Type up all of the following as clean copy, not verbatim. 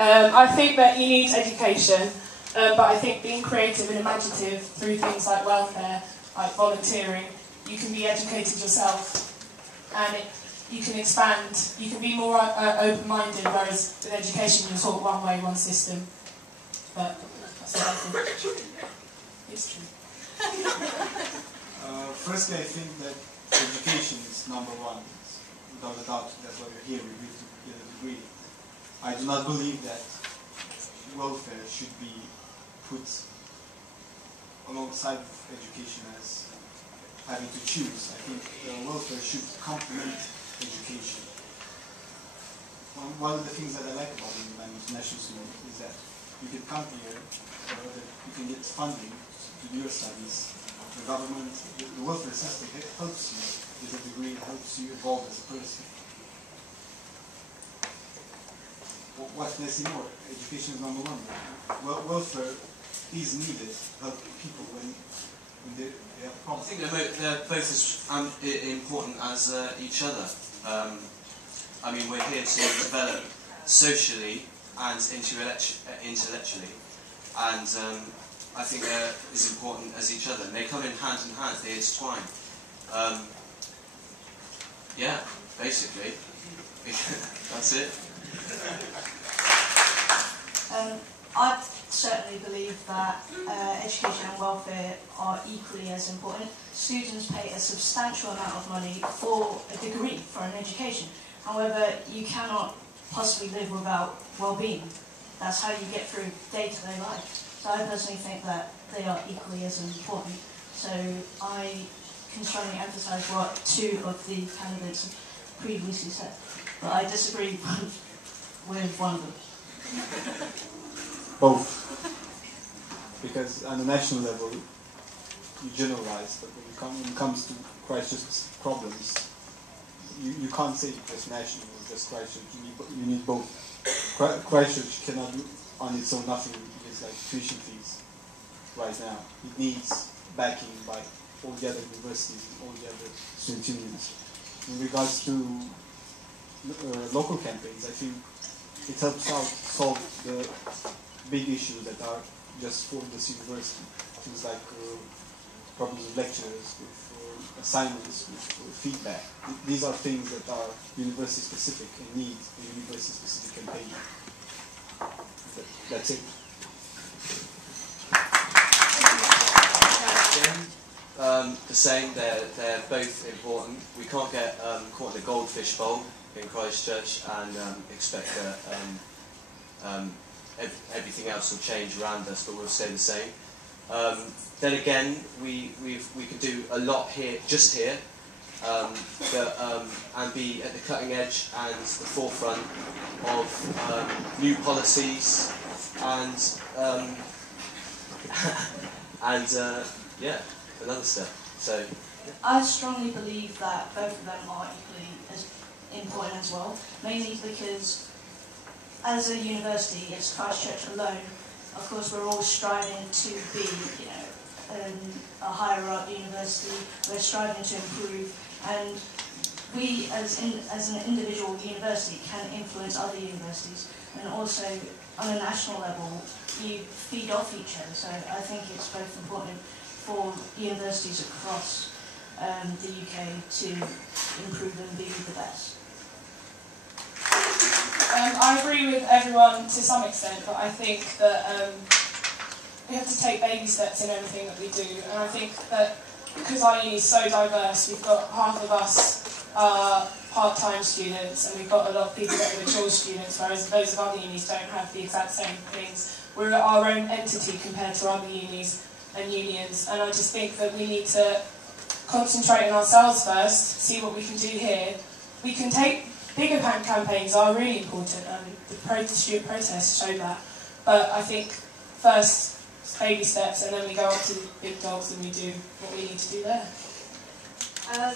I think that you need education, but I think being creative and imaginative through things like welfare, like volunteering, you can be educated yourself, and you can expand, you can be more open-minded, whereas with education you're taught one way, one system. But that's what I think. It's true. Firstly, I think that education is number one. Without a doubt, that's why we're here, we're here to get a degree. I do not believe that welfare should be put alongside of education as having to choose. I think welfare should complement education. One of the things that I like about being an international student is that you can come here, you can get funding to do your studies. The government, the welfare system helps you with a degree, helps you evolve as a person. What can I say more? Education is number one. Welfare is needed to help people when they have problems. I think they're both as important as each other. I mean, we're here to develop socially and intellectually, and I think they're as important as each other. And they come in hand, they intertwine. Yeah, basically. That's it. I certainly believe that education and welfare are equally as important. Students pay a substantial amount of money for a degree, for an education. However, you cannot possibly live without well-being. That's how you get through day-to-day life. So I personally think that they are equally as important. So I can strongly emphasise what two of the candidates previously said. But I disagree with one of them. Both. Because on the national level, you generalize, but when it comes to Christchurch problems, you can't say just national or just Christchurch. You need both. Christchurch cannot do on its own nothing with like tuition fees right now. It needs backing by all the other universities and all the other student unions. In regards to local campaigns, I think it helps out solve the big issues that are just for this university. Things like problems with lecturers, with assignments, with feedback. These are things that are university specific and need a university specific campaign. That's it. The same, they're both important. We can't get caught in the goldfish bowl in Christchurch and expect that everything else will change around us, but we'll stay the same. Then again, we can do a lot here, just here, and be at the cutting edge and the forefront of new policies and yeah, another step. So I strongly believe that both of them are equally as important as well, mainly because as a university, it's Christchurch alone. Of course, we're all striving to be, a higher up university. We're striving to improve, and we, as an individual university, can influence other universities, and also on a national level, you feed off each other. So I think it's both important for universities across the UK to improve and be the best. I agree with everyone to some extent, but I think that we have to take baby steps in everything that we do. And I think that because our uni is so diverse, we've got half of us are part-time students, and we've got a lot of people that are mature students, whereas those of other unis don't have the exact same things. We're our own entity compared to other unis and unions, and I just think that we need to concentrate on ourselves first, see what we can do here. We can take bigger campaigns are really important, and the student protests show that. But I think first baby steps, and then we go on to the big dogs and we do what we need to do there.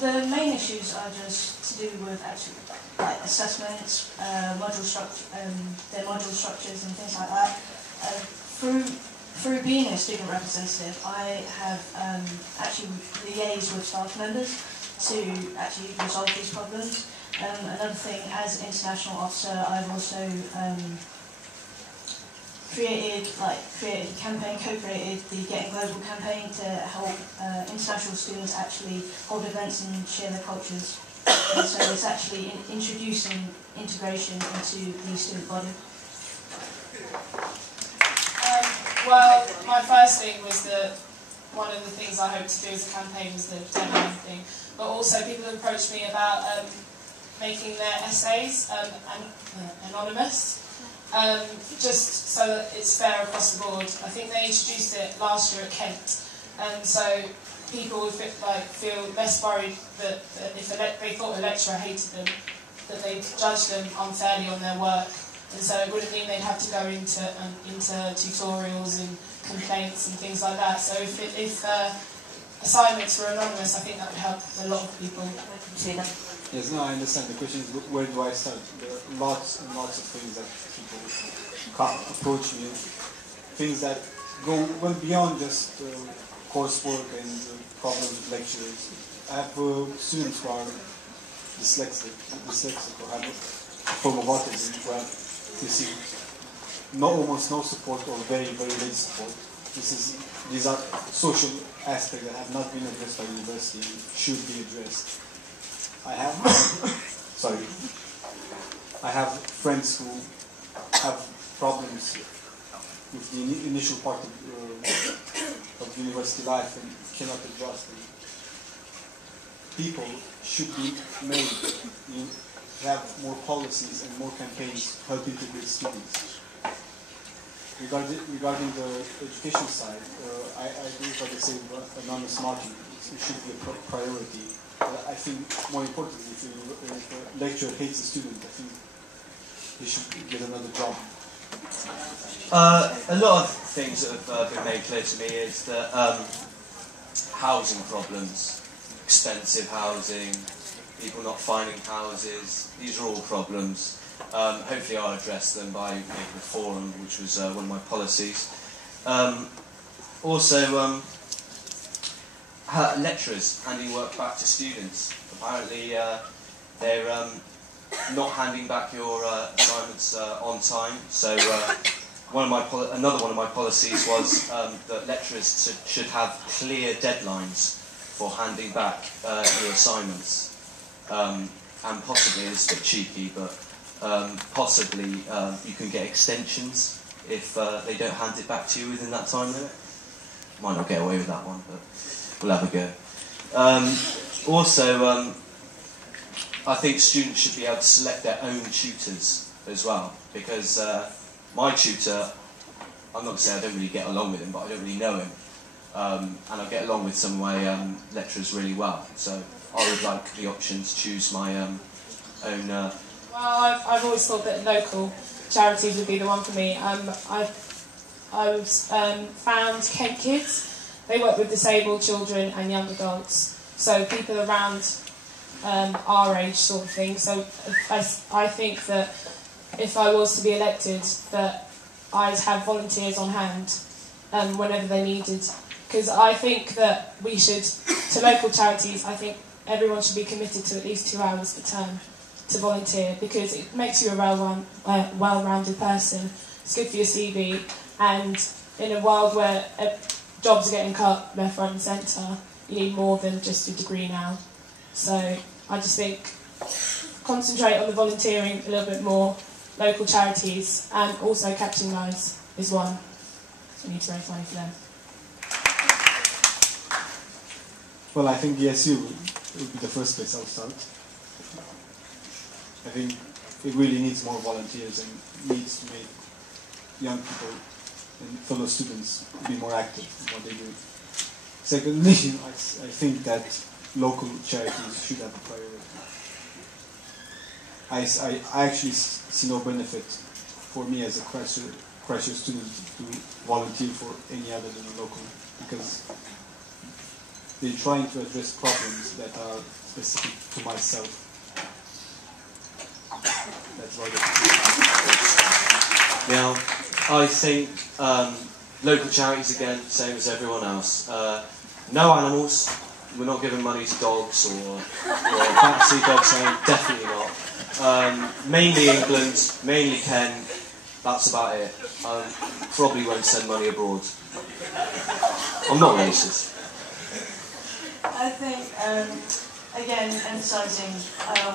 The main issues are just to do with actually like assessments, module their module structures and things like that. Through being a student representative, I have actually liaised with staff members to actually resolve these problems. Another thing, as international officer, I've also created a campaign, co-created the Getting Global campaign to help international students actually hold events and share their cultures. And so it's actually introducing integration into the student body. Well, my first thing was that one of the things I hoped to do as a campaign was the deadline thing, but also people have approached me about making their essays anonymous, just so that it's fair across the board. I think they introduced it last year at Kent, and so people would feel less worried that if they thought a lecturer hated them, that they'd judge them unfairly on their work. And so it wouldn't mean they'd have to go into tutorials and complaints and things like that. So if assignments were anonymous, I think that would help a lot of people. Yes, no, I understand. The question is, where do I start? There are lots and lots of things that people approach me, things that go well beyond just coursework and problems with lecturers. I have students who are dyslexic or have a form of autism who have receive almost no support or very, very late support. These are social aspects that have not been addressed by university and should be addressed. I have friends who have problems with the initial part of university life and cannot adjust. And people should be made have more policies and more campaigns helping to integrate students. Regarding the education side, I agree with what they say about anonymous marking. It should be a priority. I think more importantly, if a lecturer hates a student, I think he should get another job. A lot of things that have been made clear to me is that housing problems, expensive housing, people not finding houses, these are all problems. Hopefully I'll address them by making a forum, which was one of my policies. Also, lecturers handing work back to students. Apparently they're not handing back your assignments on time. So another one of my policies was that lecturers should have clear deadlines for handing back your assignments. And possibly, it's a bit cheeky, but possibly you can get extensions if they don't hand it back to you within that time limit. Might not get away with that one, but we'll have a go. Also, I think students should be able to select their own tutors as well, because my tutor, I'm not going to say I don't really get along with him, but I don't really know him. And I get along with some of my lecturers really well, so I would like the option to choose my own... Well, I've always thought that local charities would be the one for me. I've found Kent Kids. They work with disabled children and young adults, so people around our age sort of thing. So I think that if I was to be elected, that I'd have volunteers on hand whenever they needed. Because I think that we should, to local charities, I think everyone should be committed to at least 2 hours a term to volunteer, because it makes you a well-rounded person. It's good for your CV, and in a world where jobs are getting cut left, right and centre, you need more than just a degree now. So I just think concentrate on the volunteering a little bit more, local charities, and also Catching Lives is one. So we need to raise money for them. Well, I think the SU would be the first place I'll start. I think it really needs more volunteers and needs to make young people and fellow students be more active in what they do. Secondly, I think that local charities should have a priority. I actually see no benefit for me as a Christchurch student to volunteer for any other than a local, because they're trying to address problems that are specific to myself. That's why. Now, I think local charities, again, same as everyone else. No animals. We're not giving money to dogs or fantasy dogs. Definitely not. Mainly England, mainly Kent. That's about it. Probably won't send money abroad. I'm not racist. I think, again, emphasising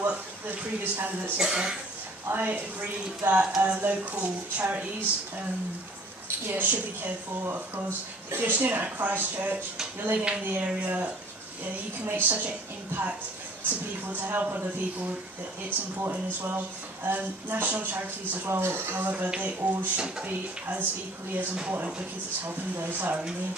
what the previous candidates have said, I agree that local charities should be cared for, of course. If you're a student at Christchurch, you're living in the area, you can make such an impact to people, to help other people, it's important as well. National charities as well, however, they all should be as equally as important because it's helping those that are in need.